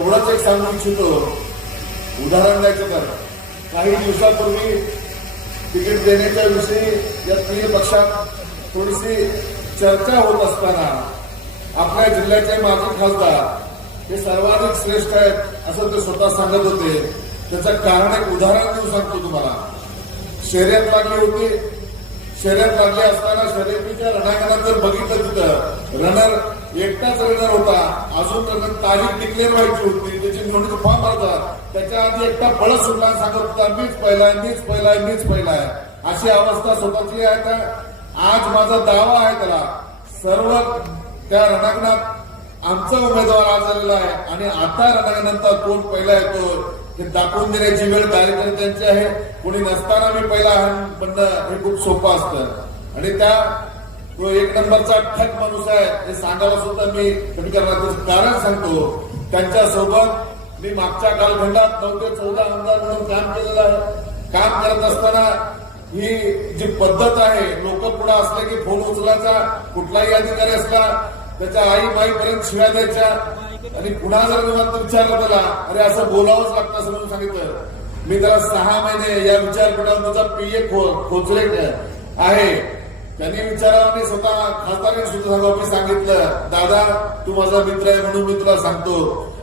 एवढंच एक सांगू इच्छितो? उदाहरण द्यायचं तर काही दिवसापूर्वी तिकीट देण्याच्या विषयी या तीन पक्षात थोडीशी चर्चा होत असताना आपल्या जिल्ह्याचे माजी खासदार हे सर्वाधिक श्रेष्ठ आहेत असं ते स्वतः सांगत होते. त्याचं कारण एक उदाहरण देऊन सांगतो तुम्हाला. शर्यत लागली होती. शर्यत लागली असताना शर्यतीच्या रणांगणात जर बघितलं तिथं रनर एकटाच रनर होता. अजून रनर तारीख डिक्लेअर व्हायची होती. त्याची निवडणूक फॉर्म भरता त्याच्या आधी एकटा पळत सुटला सांगत होता मीच पहिलाय मीच पहिलाय मीच पहिलाय अशी अवस्था स्वतःची आहे. तर आज माझा दावा आहे त्याला. सर्व त्या रणांगणात आमचा उमेदवार आज आलेला आहे. आणि आता रणांगणानंतर कोण पहिला येतो हे दाखवून देण्याची वेळ कार्यकर्त्यांची आहे. कोणी नसताना मी पहिला बंद हे खूप सोपं असतं. आणि त्या तो एक नंबरचा ठक माणूस आहे. हे सांगायला सुद्धा मी कमी करण्याचं कारण सांगतो. त्यांच्यासोबत मी मागच्या कालखंडात नऊ ते चौदा आमदार म्हणून काम केलेलं आहे. काम करत असताना ही जी पद्धत आहे लोक पुढे असले की फोन उचलायचा कुठलाही अधिकारी असला त्याच्या आई माईपर्यंत शिव्या द्यायच्या. आणि पुन्हा जर निवांत विचारलं त्याला अरे असं बोलावंच लागतं असं म्हणून सांगितलं. मी त्याला सहा महिने या विचारपीठावर माझा पीए खोचले आहे. त्यांनी विचारावं मी स्वतः खासदारांनी सुद्धा मी सांगितलं दादा तू माझा मित्र आहे म्हणून मी तुला सांगतो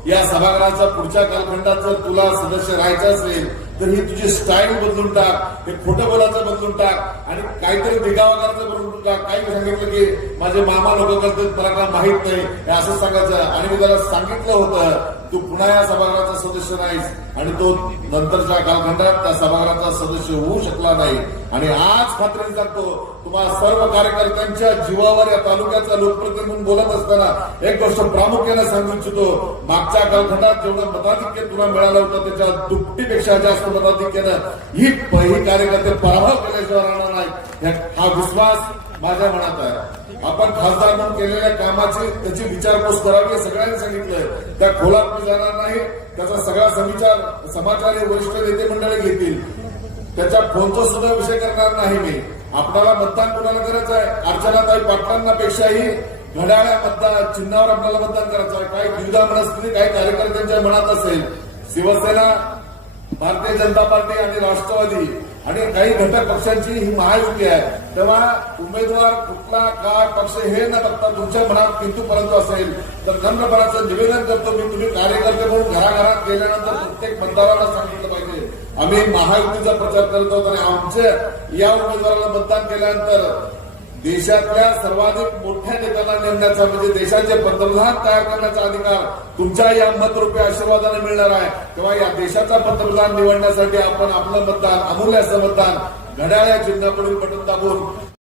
या सभागृहाच्या पुढच्या कालखंडात जर तुला सदस्य राहायचं असेल तर ही तुझी स्टाईल बदलून टाक. हे खोटं बोलायचं बदलून टाक. आणि काहीतरी दिगावा करायचं करून टाक. काही सांगितलं की माझे मामा लोक करतात मला काय माहीत नाही. हे असं सांगायचं. आणि मी त्याला सांगितलं होतं तू पुन्हा या सभागृहाचा सदस्य नाहीस. आणि तो नंतरच्या कालखंडात त्या सभागृहाचा सदस्य होऊ शकला नाही. आणि आज खात्रीने सांगतो तुम्हाला सर्व कार्यकर्त्यांच्या जीवावर या तालुक्याचा लोकप्रतिनिधी म्हणून बोलत असताना एक गोष्ट प्रामुख्याने सांगू इच्छितो. मागच्या कालखंडात जेवढं मताधिक्य तुला मिळालं होतं त्याच्या दुपटीपेक्षा जास्त मताधिक्यानं ही पहिली कार्यकर्ते पराभव केल्याशिवाय राहणार नाही. हा विश्वास माझ्या मनात आहे. आपण खासदार म्हणून केलेल्या कामाची त्याची विचारपूस करावी सगळ्यांनी सांगितलंय. त्या खोलात मी जाणार नाही. त्याचा सगळा सविचार समाचार हे वरिष्ठ नेते मंडळी घेतील. त्याच्या फोनचा सुद्धा विषय करणार नाही मी. आपल्याला मतदान कुणाला करायचं आहे? अर्चनाताई पाटलांनापेक्षाही घड्याळ्या मतदान चिन्हावर आपल्याला मतदान करायचं आहे. काही द्विधा मनस्थिती काही कार्यकर्त्यांच्या मनात असेल. शिवसेना भारतीय जनता पार्टी आणि राष्ट्रवादी आणि काही घटक पक्षांची ही महायुती आहे. तेव्हा उमेदवार कुठला काय पक्ष हे न बघता तुमच्या मनात किंतु परंतु असेल तर नम्रपणाचं निवेदन करतो मी. तुम्ही कार्यकर्ते म्हणून घराघरात गेल्यानंतर प्रत्येक मतदाराला सांगितलं पाहिजे. आम्ही महायुतीचा प्रचार करत आहोत आणि आमच्या या उमेदवाराला मतदान केल्यानंतर देशातल्या सर्वाधिक मोठ्या नेत्याला नेमण्याचा म्हणजे देशाचे पंतप्रधान तयार करण्याचा अधिकार तुमच्या या मतरूपी आशीर्वादाने मिळणार आहे. तेव्हा या देशाचा पंतप्रधान निवडण्यासाठी आपण आपलं मतदान अमूल्य असं मतदान घड्याळ्या चिन्हाकडून बटन दाबून